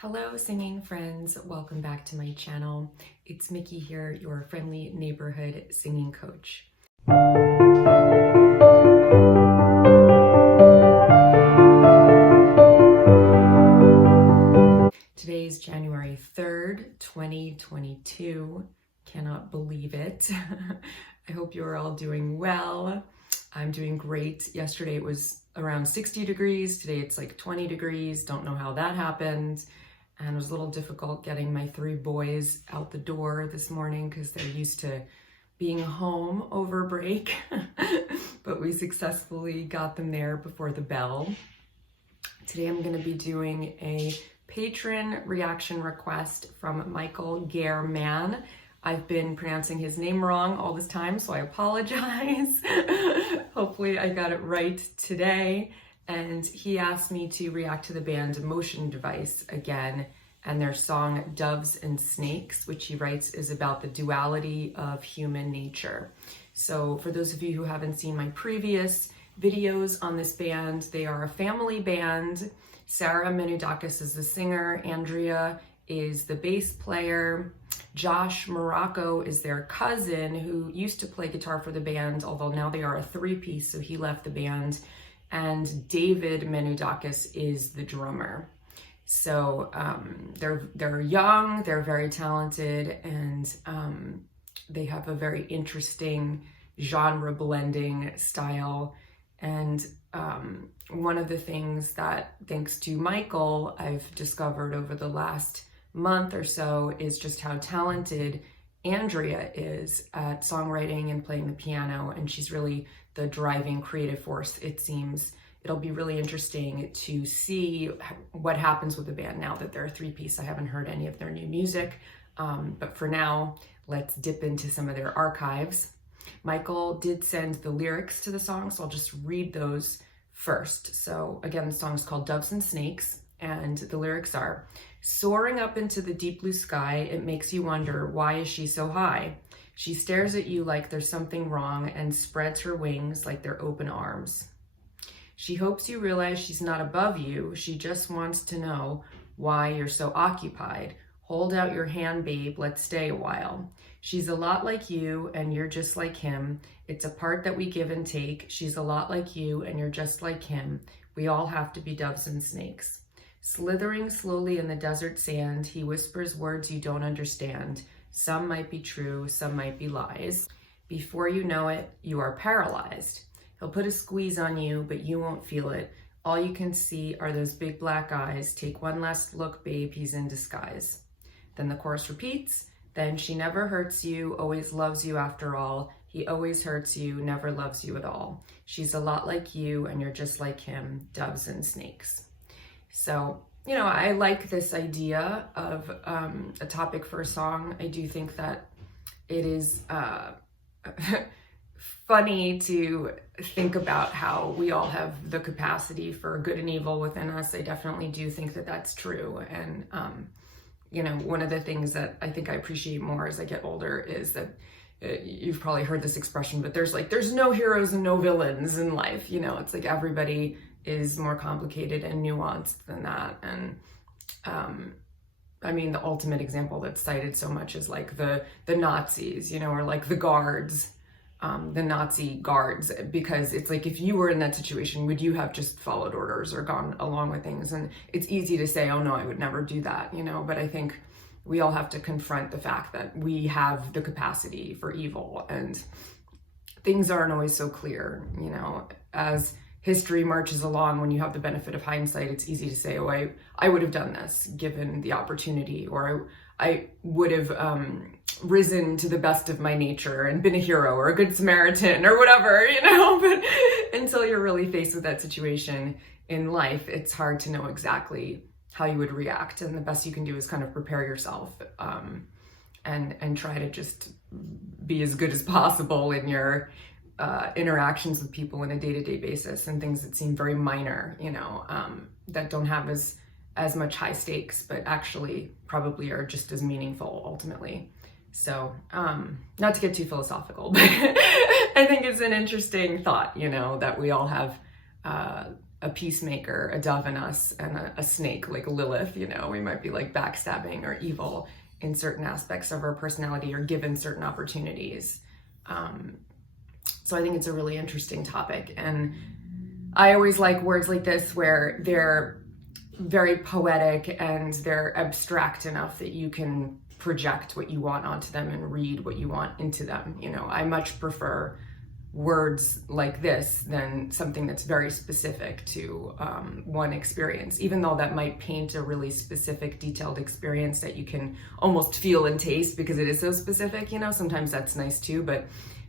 Hello, singing friends. Welcome back to my channel. It's Miki here, your friendly neighborhood singing coach. Today is January 3rd, 2022. Cannot believe it. I hope you are all doing well. I'm doing great. Yesterday it was around 60 degrees. Today it's like 20 degrees. Don't know how that happened. And it was a little difficult getting my 3 boys out the door this morning because they're used to being home over break. But we successfully got them there before the bell. Today I'm going to be doing a patron reaction request from Michael Gehrman. I've been pronouncing his name wrong all this time, so I apologize. Hopefully I got it right today. And he asked me to react to the band Motion Device again and their song Doves and Snakes, which he writes is about the duality of human nature. So for those of you who haven't seen my previous videos on this band, they are a family band. Sarah Menudakis is the singer, Andrea is the bass player, Josh Morocco is their cousin who used to play guitar for the band, although now they are a 3-piece, so he left the band. And David Menudakis is the drummer. So they're young, they're very talented, and they have a very interesting genre blending style. And one of the things that, thanks to Michael, I've discovered over the last month or so is just how talented Andrea is at songwriting and playing the piano, and she's really the driving creative force, it seems. It'll be really interesting to see what happens with the band now that they're a 3-piece. I haven't heard any of their new music, but for now, let's dip into some of their archives. Michael did send the lyrics to the song, so I'll just read those first. So again, the song is called Doves and Snakes, and the lyrics are, soaring up into the deep blue sky, it makes you wonder, why is she so high? She stares at you like there's something wrong and spreads her wings like they're open arms. She hopes you realize she's not above you. She just wants to know why you're so occupied. Hold out your hand, babe. Let's stay a while. She's a lot like you and you're just like him. It's a part that we give and take. She's a lot like you and you're just like him. We all have to be doves and snakes. Slithering slowly in the desert sand, he whispers words you don't understand. Some might be true, some might be lies. Before you know it, you are paralyzed. He'll put a squeeze on you, but you won't feel it. All you can see are those big black eyes. Take one last look, babe, he's in disguise. Then the chorus repeats. Then she never hurts you, always loves you after all. He always hurts you, never loves you at all. She's a lot like you, and you're just like him, doves and snakes. So, you know, I like this idea of a topic for a song. I do think that it is funny to think about how we all have the capacity for good and evil within us. I definitely do think that that's true. And, you know, one of the things that I think I appreciate more as I get older is that you've probably heard this expression, but there's no heroes and no villains in life. You know, it's like everybody is more complicated and nuanced than that. And I mean, the ultimate example that's cited so much is like the Nazis, you know, or like the guards, the Nazi guards, because it's like, if you were in that situation, would you have just followed orders or gone along with things? And it's easy to say, oh no, I would never do that, you know, but I think we all have to confront the fact that we have the capacity for evil, and things aren't always so clear, you know. As history marches along, when you have the benefit of hindsight, it's easy to say, oh, I would have done this given the opportunity, or I would have risen to the best of my nature and been a hero or a good Samaritan or whatever, you know. But until you're really faced with that situation in life, it's hard to know exactly how you would react. And the best you can do is kind of prepare yourself and try to just be as good as possible in your interactions with people on a day-to-day basis, and things that seem very minor, you know, that don't have as much high stakes, but actually probably are just as meaningful ultimately. So, not to get too philosophical, but I think it's an interesting thought, you know, that we all have a peacemaker, a dove in us, and a snake like Lilith. You know, we might be like backstabbing or evil in certain aspects of our personality or given certain opportunities. So I think it's a really interesting topic. And I always like words like this where they're very poetic and they're abstract enough that you can project what you want onto them and read what you want into them. You know, I much prefer words like this than something that's very specific to one experience, even though that might paint a really specific, detailed experience that you can almost feel and taste because it is so specific. You know, sometimes that's nice too, but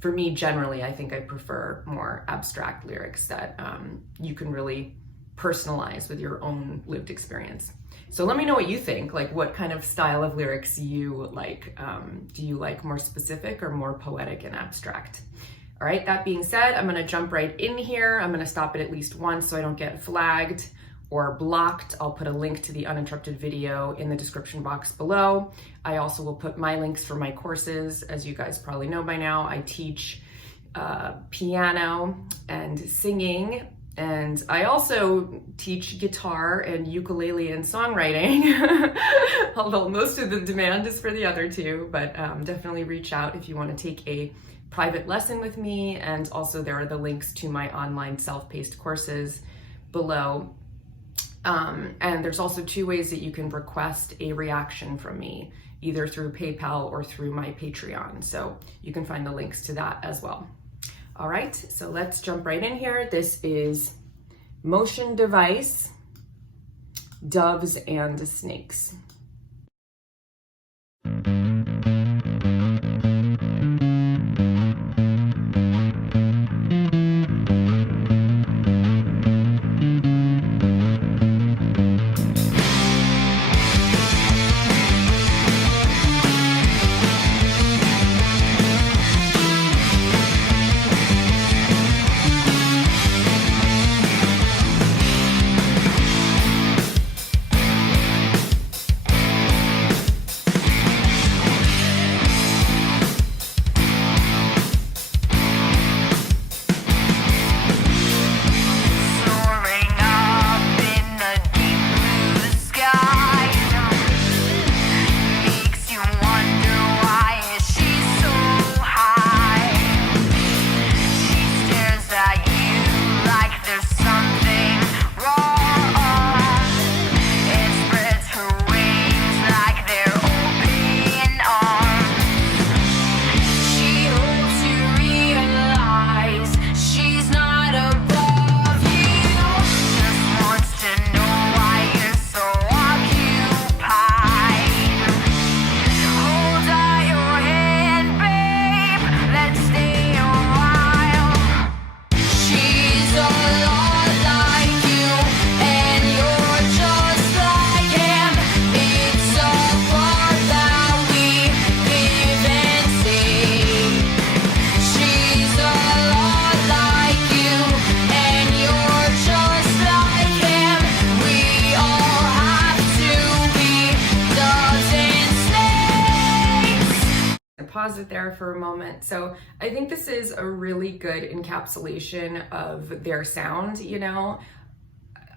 for me, generally, I think I prefer more abstract lyrics that you can really personalize with your own lived experience. So let me know what you think, like what kind of style of lyrics you like. Do you like more specific or more poetic and abstract? All right, that being said, I'm gonna jump right in here. I'm gonna stop it at least once so I don't get flagged or blocked. I'll put a link to the Uninterrupted video in the description box below. I also will put my links for my courses. As you guys probably know by now, I teach piano and singing, and I also teach guitar and ukulele and songwriting, although most of the demand is for the other two, but definitely reach out if you want to take a private lesson with me. And also there are the links to my online self-paced courses below. And there's also 2 ways that you can request a reaction from me, either through PayPal or through my Patreon. So you can find the links to that as well. All right, so let's jump right in here. This is Motion Device, Doves and Snakes. Pause it there for a moment. So I think this is a really good encapsulation of their sound. You know,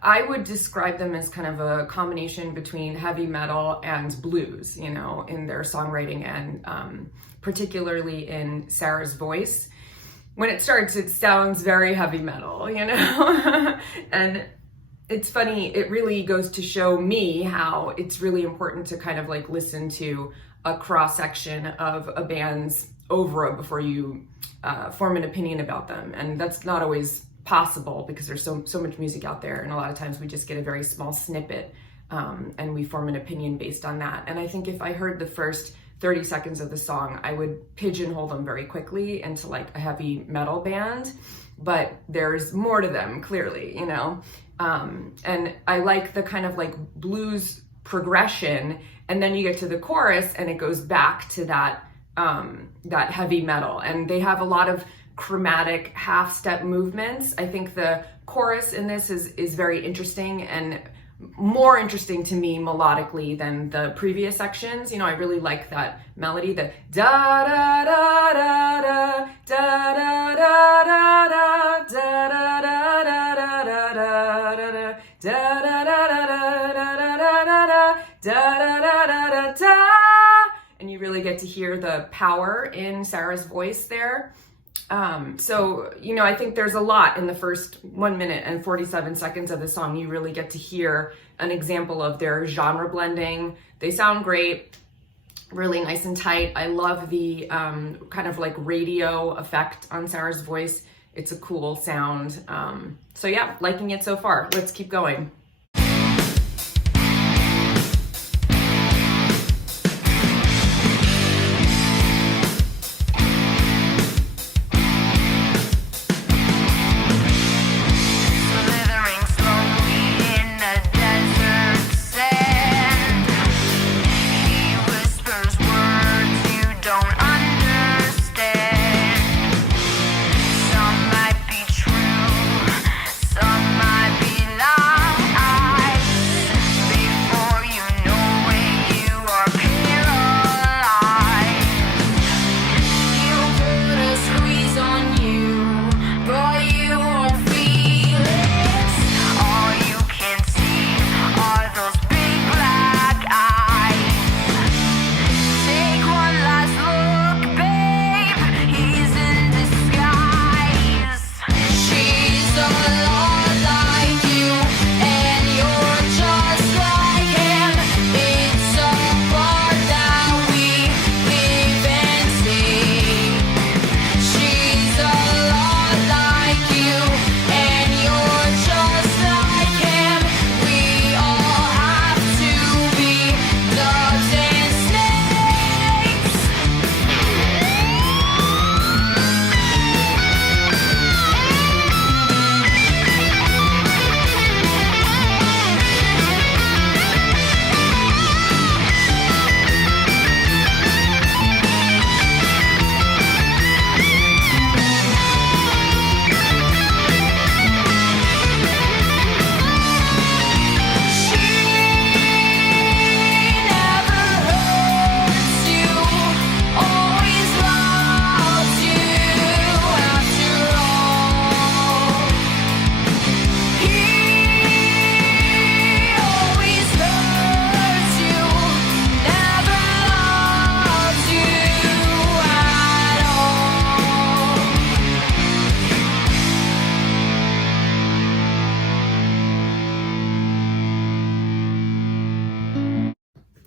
I would describe them as kind of a combination between heavy metal and blues, you know, in their songwriting, and particularly in Sarah's voice. When it starts, it sounds very heavy metal, you know. And it's funny, it really goes to show me how it's really important to kind of like listen to a cross-section of a band's oeuvre before you form an opinion about them. And that's not always possible because there's so much music out there, and a lot of times we just get a very small snippet and we form an opinion based on that. And I think if I heard the first 30 seconds of the song, I would pigeonhole them very quickly into like a heavy metal band, but there's more to them, clearly, you know. And I like the kind of like blues progression, and then you get to the chorus and it goes back to that that heavy metal, and they have a lot of chromatic half-step movements. I think the chorus in this is very interesting, and more interesting to me melodically than the previous sections. You know, I really like that melody, the da da da da da da da da da da da da da da da. da da da da da da, and you really get to hear the power in Sarah's voice there. So, you know, I think there's a lot in the first 1 minute and 47 seconds of the song. You really get to hear an example of their genre blending. They sound great, really nice and tight. I love the kind of like radio effect on Sarah's voice. It's a cool sound. So yeah, liking it so far. Let's keep going.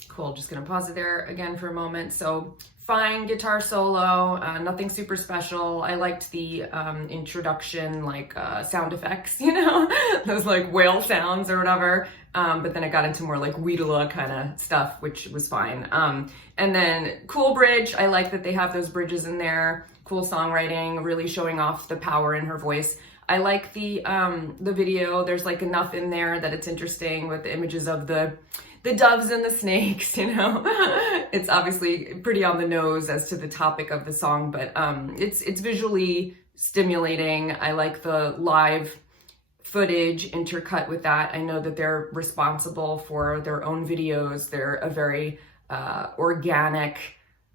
Cool, just gonna pause it there again for a moment. So fine guitar solo, nothing super special. I liked the introduction, like sound effects, you know, those like whale sounds or whatever. But then it got into more like Weedala kind of stuff, which was fine. And then cool bridge. I like that they have those bridges in there. Cool songwriting, really showing off the power in her voice. I like the video. There's like enough in there that it's interesting with the images of the doves and the snakes, you know. It's obviously pretty on the nose as to the topic of the song, but it's visually stimulating. I like the live footage intercut with that. I know that they're responsible for their own videos. They're a very organic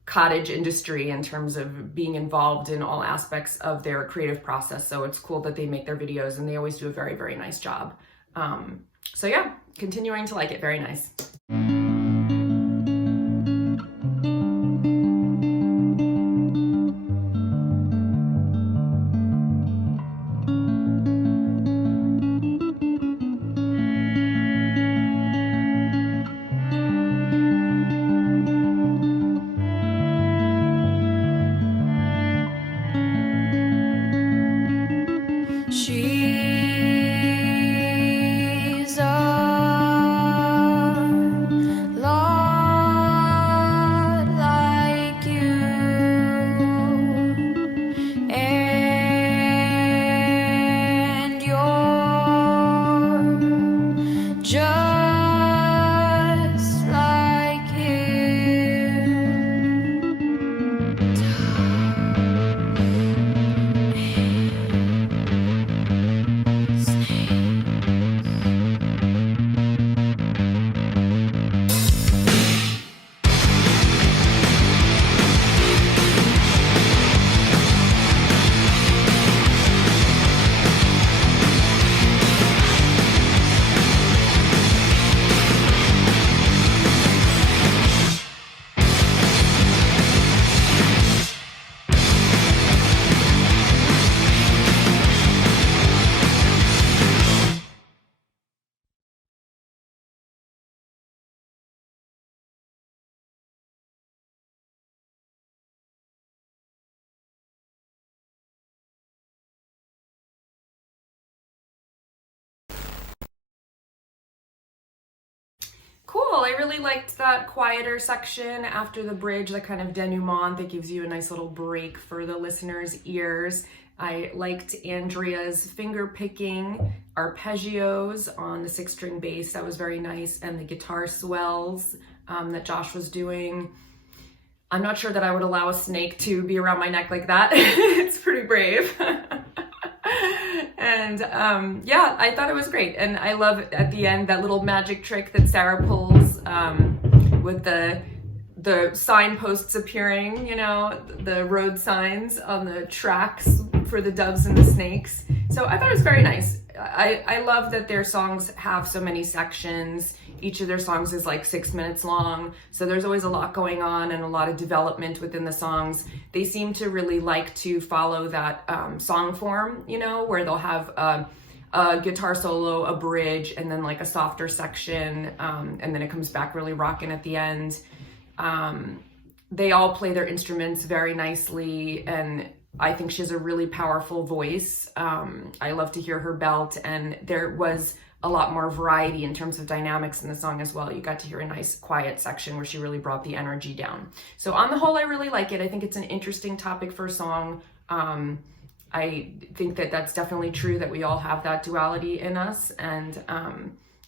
cottage industry in terms of being involved in all aspects of their creative process. So it's cool that they make their videos, and they always do a very, very nice job. So yeah, continuing to like it. Very nice. She's a Cool. I really liked that quieter section after the bridge, that kind of denouement that gives you a nice little break for the listener's ears. I liked Andrea's finger picking arpeggios on the 6-string bass. That was very nice. And the guitar swells that Josh was doing. I'm not sure that I would allow a snake to be around my neck like that. It's pretty brave. And yeah, I thought it was great. And I love at the end that little magic trick that Sarah pulls with the signposts appearing, you know, the road signs on the tracks for the doves and the snakes. So I thought it was very nice. I love that their songs have so many sections. Each of their songs is like 6 minutes long. So there's always a lot going on and a lot of development within the songs. They seem to really like to follow that song form, you know, where they'll have a guitar solo, a bridge, and then like a softer section. And then it comes back really rocking at the end. They all play their instruments very nicely, and I think she has a really powerful voice. I love to hear her belt, and there was a lot more variety in terms of dynamics in the song as well. You got to hear a nice quiet section where she really brought the energy down. So on the whole, I really like it. I think it's an interesting topic for a song. I think that that's definitely true, that we all have that duality in us, and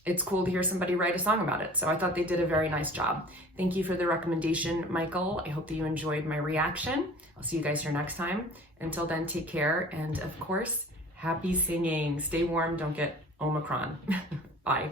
it's cool to hear somebody write a song about it. So I thought they did a very nice job. Thank you for the recommendation, Michael. I hope that you enjoyed my reaction. I'll see you guys here next time. Until then, take care. And of course, happy singing. Stay warm. Don't get Omicron. Bye.